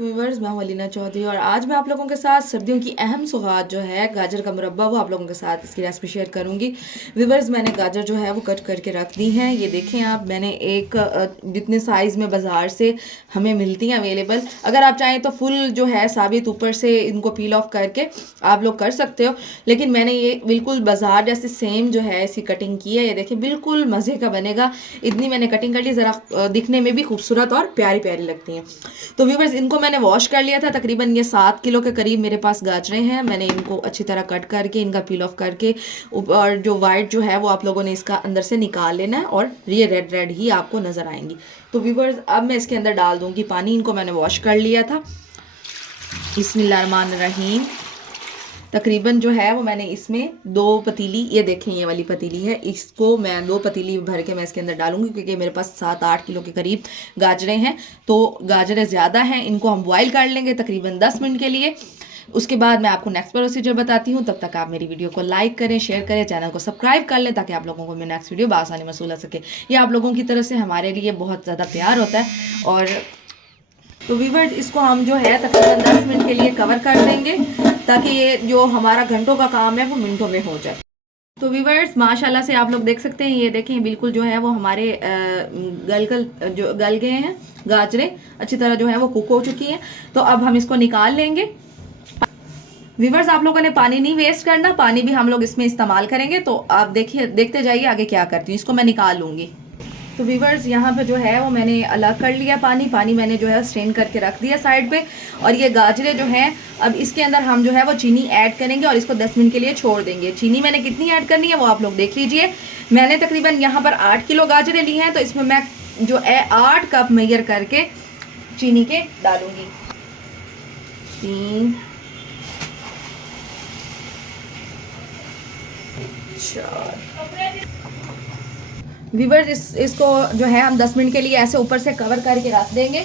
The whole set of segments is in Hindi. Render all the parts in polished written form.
वालेकुम व्यूअर्स, मैं हूं अलीना चौधरी और आज मैं आप लोगों के साथ सर्दियों की अहम सौगात जो है गाजर का मुरब्बा वो आप लोगों के साथ इसकी रेसिपी शेयर करूंगी। व्यूअर्स, मैंने गाजर जो है वो कट करके रख दी हैं। ये देखें आप, मैंने एक जितने साइज़ में बाज़ार से हमें मिलती हैं अवेलेबल, अगर आप चाहें तो फुल जो है साबित ऊपर से इनको पील ऑफ करके आप लोग कर सकते हो, लेकिन मैंने ये बिल्कुल बाज़ार जैसे सेम जो है इसकी कटिंग की है। ये देखें, बिल्कुल मज़े का बनेगा। इतनी मैंने कटिंग कर ली, ज़रा दिखने में भी खूबसूरत और प्यारी प्यारी लगती हैं। तो व्यूवर्स, इनको मैंने वॉश कर लिया था। तकरीबन ये 7 किलो के करीब मेरे पास गाजरें हैं। मैंने इनको अच्छी तरह कट करके इनका पील ऑफ करके, और जो वाइट जो है वो आप लोगों ने इसका अंदर से निकाल लेना है और ये रेड रेड ही आपको नज़र आएंगी। तो व्यूवर्स, अब मैं इसके अंदर डाल दूंगी पानी। इनको मैंने वॉश कर लिया था। बिस्मिल्लाहिर्रहमानिर्रहीम। तकरीबन जो है वो मैंने इसमें 2 पतीली, ये देखें ये वाली पतीली है, इसको मैं 2 पतीली भर के मैं इसके अंदर डालूंगी, क्योंकि मेरे पास 7-8 किलो के करीब गाजरें हैं। तो गाजरें ज़्यादा हैं, इनको हम बॉईल कर लेंगे तकरीबन 10 मिनट के लिए। उसके बाद मैं आपको नेक्स्ट प्रोसीजर बताती हूँ। तब तक आप मेरी वीडियो को लाइक करें, शेयर करें, चैनल को सब्सक्राइब कर लें, ताकि आप लोगों को मेरी नेक्स्ट वीडियो बआसानी मसूल आ सके। ये आप लोगों की तरफ से हमारे लिए बहुत ज़्यादा प्यार होता है। और तो व्यूअर्स, इसको हम जो है तकरीबन 10 मिनट के लिए कवर कर देंगे, ताकि ये जो हमारा घंटों का काम है वो मिनटों में हो जाए। तो व्यूअर्स, माशाल्लाह से आप लोग देख सकते हैं, ये देखें बिल्कुल जो है वो हमारे गल गए हैं। गाजरें अच्छी तरह जो है वो कुक हो चुकी हैं। तो अब हम इसको निकाल लेंगे। व्यूअर्स, आप लोगों ने पानी नहीं वेस्ट करना, पानी भी हम लोग इसमें इस्तेमाल करेंगे। तो आप देखिए, देखते जाइए आगे क्या करती हूँ। इसको मैं निकाल लूँगी। तो व्यूअर्स, यहाँ पे जो है वो मैंने अलग कर लिया पानी मैंने जो है स्ट्रेन करके रख दिया साइड पे। और ये गाजरे जो हैं, अब इसके अंदर हम जो है वो चीनी ऐड करेंगे और इसको 10 मिनट के लिए छोड़ देंगे। चीनी मैंने कितनी ऐड करनी है वो आप लोग देख लीजिए। मैंने तकरीबन यहाँ पर 8 किलो गाजरें ली हैं, तो इसमें मैं जो है 8 कप मेजर करके चीनी के डालूंगी। 3 4। व्यूअर्स, इसको जो है हम 10 मिनट के लिए ऐसे ऊपर से कवर करके रख देंगे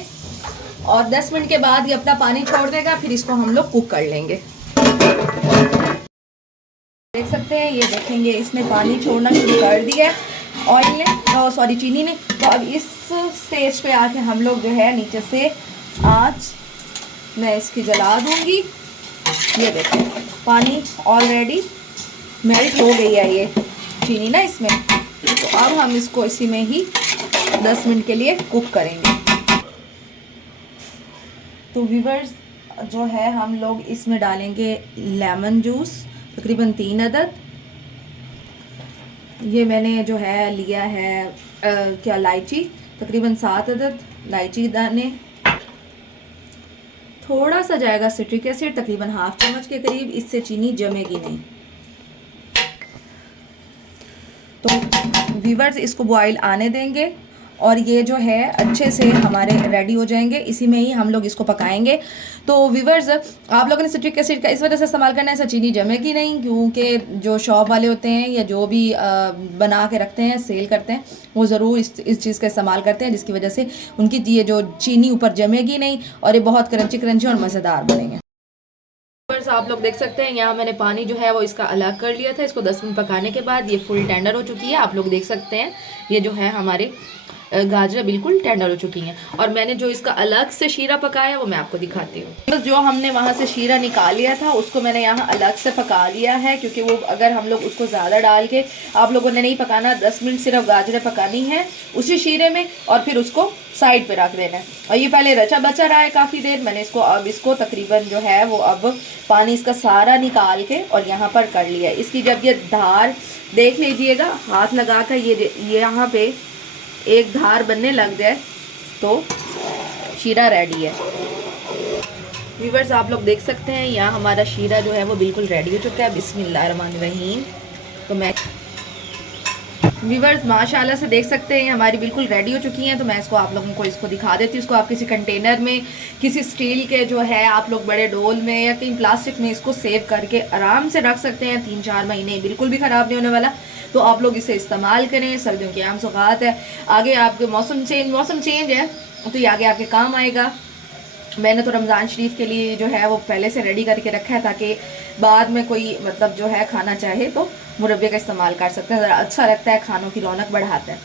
और 10 मिनट के बाद ये अपना पानी छोड़ देगा। फिर इसको हम लोग कुक कर लेंगे। देख सकते हैं, ये देखेंगे इसने पानी छोड़ना शुरू कर दिया है ऑयल ने, चीनी ने। तो अब इस स्टेज पे आके हम लोग जो है नीचे से आँच मैं इसकी जला दूंगी। ये देखें, पानी ऑलरेडी मेल्ट हो गई है ये चीनी ना इसमें। तो अब हम इसको इसी में ही 10 मिनट के लिए कुक करेंगे। तो व्यूअर्स, जो है हम लोग इसमें डालेंगे लेमन जूस, तकरीबन 3 अदद। ये मैंने जो है लिया है क्या इलायची, तकरीबन 7 अदद इलायची दाने। थोड़ा सा जाएगा सिट्रिक एसिड, तकरीबन ½ चम्मच के करीब, इससे चीनी जमेगी नहीं। तो व्यूअर्स, इसको बॉईल आने देंगे और ये जो है अच्छे से हमारे रेडी हो जाएंगे। इसी में ही हम लोग इसको पकाएंगे। तो व्यूअर्स, आप लोगों ने सिट्रिक एसिड का इस वजह से इस्तेमाल करना है, ऐसा चीनी जमेगी नहीं, क्योंकि जो शॉप वाले होते हैं या जो भी बना के रखते हैं, सेल करते हैं, वो ज़रूर इस चीज़ का इस्तेमाल करते हैं, जिसकी वजह से उनकी ये जो चीनी ऊपर जमेगी नहीं और ये बहुत क्रंची क्रंची और मज़ेदार बनेंगे। आप लोग देख सकते हैं, यहाँ मैंने पानी जो है वो इसका अलग कर लिया था। इसको 10 मिनट पकाने के बाद ये फुल टेंडर हो चुकी है। आप लोग देख सकते हैं, ये जो है हमारे गाजर बिल्कुल टेंडर हो चुकी हैं। और मैंने जो इसका अलग से शीरा पकाया वो मैं आपको दिखाती हूँ। तो जो हमने वहाँ से शीरा निकाल लिया था उसको मैंने यहाँ अलग से पका लिया है, क्योंकि वो अगर हम लोग उसको ज़्यादा डाल के, आप लोगों ने नहीं पकाना, 10 मिनट सिर्फ गाजरें पकानी है उसी शीरे में और फिर उसको साइड पे रख देना है। और ये पहले रचा बचा रहा है काफ़ी देर। मैंने अब इसको तकरीबन जो है वो अब पानी इसका सारा निकाल के और यहाँ पर कर लिया है। इसकी जब ये धार देख लीजिएगा, हाथ लगा कर ये यहाँ पे एक धार बनने लग जाए तो शीरा रेडी है। व्यूअर्स, आप लोग देख सकते हैं, यहाँ हमारा शीरा जो है वो बिल्कुल रेडी हो चुका है। बिस्मिल्लाहिर्रहमानिर्रहीम। तो मैं व्यूअर्स, माशाल्लाह से देख सकते हैं हमारी बिल्कुल रेडी हो चुकी हैं। तो मैं इसको आप लोगों को इसको दिखा देती हूँ। इसको आप किसी कंटेनर में, किसी स्टील के जो है आप लोग बड़े डोल में या कहीं प्लास्टिक में इसको सेव करके आराम से रख सकते हैं। 3-4 महीने बिल्कुल भी ख़राब नहीं होने वाला। तो आप लोग इसे इस्तेमाल करें। सर्दियों की आम सौगात है, आगे आपके मौसम चेंज है तो ये आगे आपके काम आएगा। मैंने तो रमज़ान शरीफ के लिए जो है वो पहले से रेडी करके रखा है, ताकि बाद में कोई मतलब जो है खाना चाहे तो मुरब्बे का इस्तेमाल कर सकते हैं। ज़रा अच्छा लगता है, खानों की रौनक बढ़ाता है।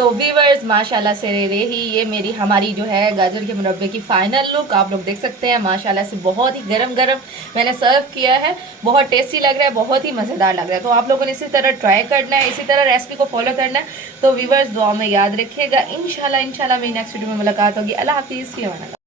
तो वीवर्स माशाल्लाह से रही ये मेरी हमारी जो है गाजर के मुरब्बे की फ़ाइनल लुक आप लोग देख सकते हैं। माशाल्लाह से बहुत ही गरम गरम मैंने सर्व किया है, बहुत टेस्टी लग रहा है, बहुत ही मज़ेदार लग रहा है। तो आप लोगों ने इसी तरह ट्राई करना है, इसी तरह रेसिपी को फॉलो करना है। तो वीवर्स दुआ में याद रखिएगा। इंशाल्लाह मेरी नेक्स्ट वीडियो में मुलाकात होगी। अल्लाह हाफिज़।